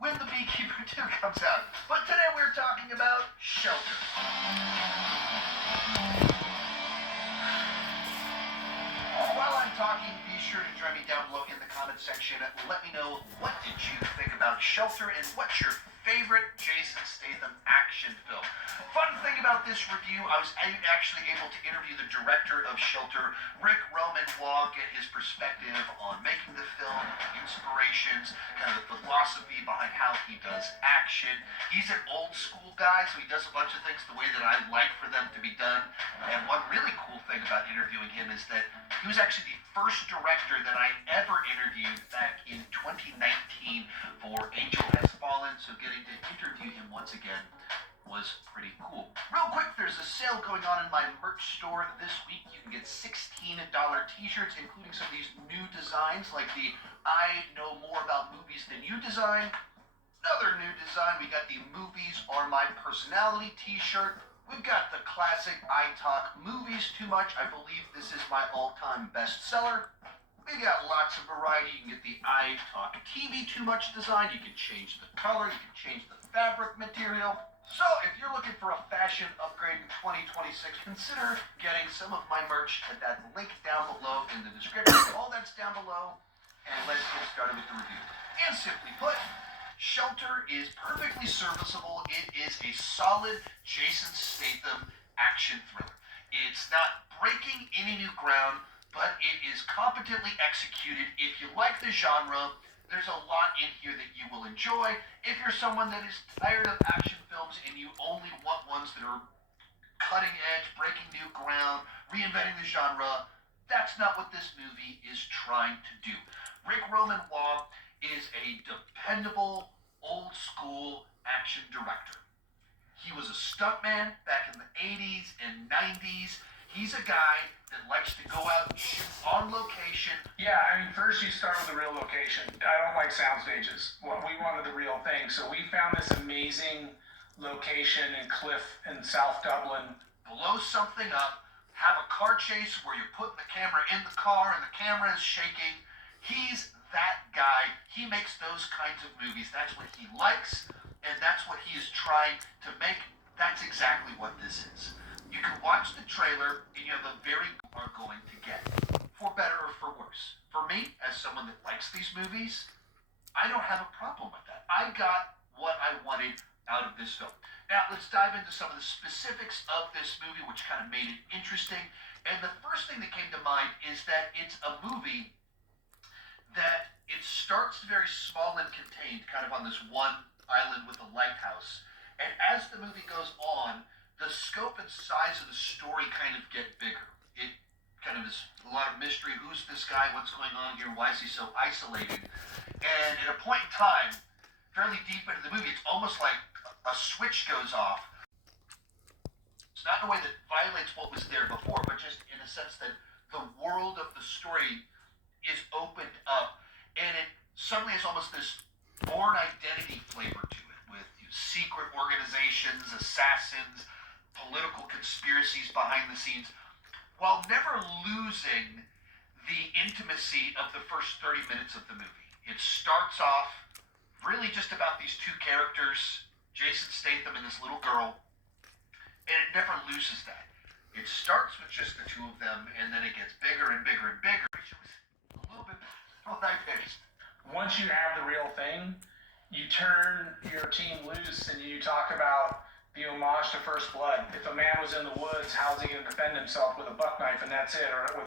when The Beekeeper 2 comes out. But today we're talking about Shelter. While I'm talking, be sure to join me down below in the comment section. Let me know, what did you think about Shelter, and what's your favorite Jason Statham action film? Fun thing about this review, I was actually able to interview the director of Shelter, Rick Roman Waugh, get his perspective on making the film, inspirations, kind of the philosophy behind how he does action. He's an old school guy, so he does a bunch of things the way that I like for them to be done. And one really cool thing about interviewing him is that he was actually the first director that I ever interviewed back in 2019 for Angel Has Fallen, so getting to interview him once again was pretty cool. Real quick, there's a sale going on in my merch store this week. You can get $16 t-shirts, including some of these new designs, like the I Know More About Movies Than You design. Another new design, we got the Movies Are My Personality t-shirt. We've got the classic I Talk Movies Too Much. I believe this is my all-time bestseller. We got lots of variety. You can get the I Talk TV Too Much design. You can change the color. You can change the fabric material. So if you're looking for a fashion upgrade in 2026, consider getting some of my merch at that link down below in the description. All that's down below. And let's get started with the review. And simply put, Shelter is perfectly serviceable. It is a solid Jason Statham action thriller. It's not breaking any new ground, but it is competently executed. If you like the genre, there's a lot in here that you will enjoy. If you're someone that is tired of action films and you only want ones that are cutting edge, breaking new ground, reinventing the genre, that's not what this movie is trying to do. Rick Roman Waugh is a dependable, old school action director. He was a stuntman back in the 80s and 90s. He's a guy that likes to go out and shoot on location. Yeah, I mean, first you start with the real location. I don't like sound stages. Well, we wanted the real thing. So we found this amazing location in Cliff in South Dublin. Blow something up, have a car chase where you're putting the camera in the car and the camera is shaking. He's that guy. He makes those kinds of movies. That's what he likes, and that's what he is trying to make. That's exactly what this is. You can watch the trailer, and you have a very are going to get, for better or for worse. For me, as someone that likes these movies, I don't have a problem with that. I got what I wanted out of this film. Now, let's dive into some of the specifics of this movie, which kind of made it interesting. And the first thing that came to mind is that it's a movie that it starts very small and contained, kind of on this one island with a lighthouse. And as the movie goes on, the scope and size of the story kind of get bigger. It kind of is a lot of mystery. Who's this guy? What's going on here? Why is he so isolated? And at a point in time, fairly deep into the movie, it's almost like a switch goes off. It's not in a way that violates what was there before, but just in a sense that the world of the story is opened up, and it suddenly has almost this Bourne Identity flavor to it, with secret organizations, assassins, political conspiracies behind the scenes, while never losing the intimacy of the first 30 minutes of the movie. It starts off really just about these two characters, Jason Statham and this little girl, and it never loses that. It starts with just the two of them, and then it gets bigger and bigger and bigger. It was a little bit what I pitched. Once you have the real thing, you turn your team loose and you talk about the homage to First Blood. If a man was in the woods, how's he going to defend himself with a buck knife, and that's it, or with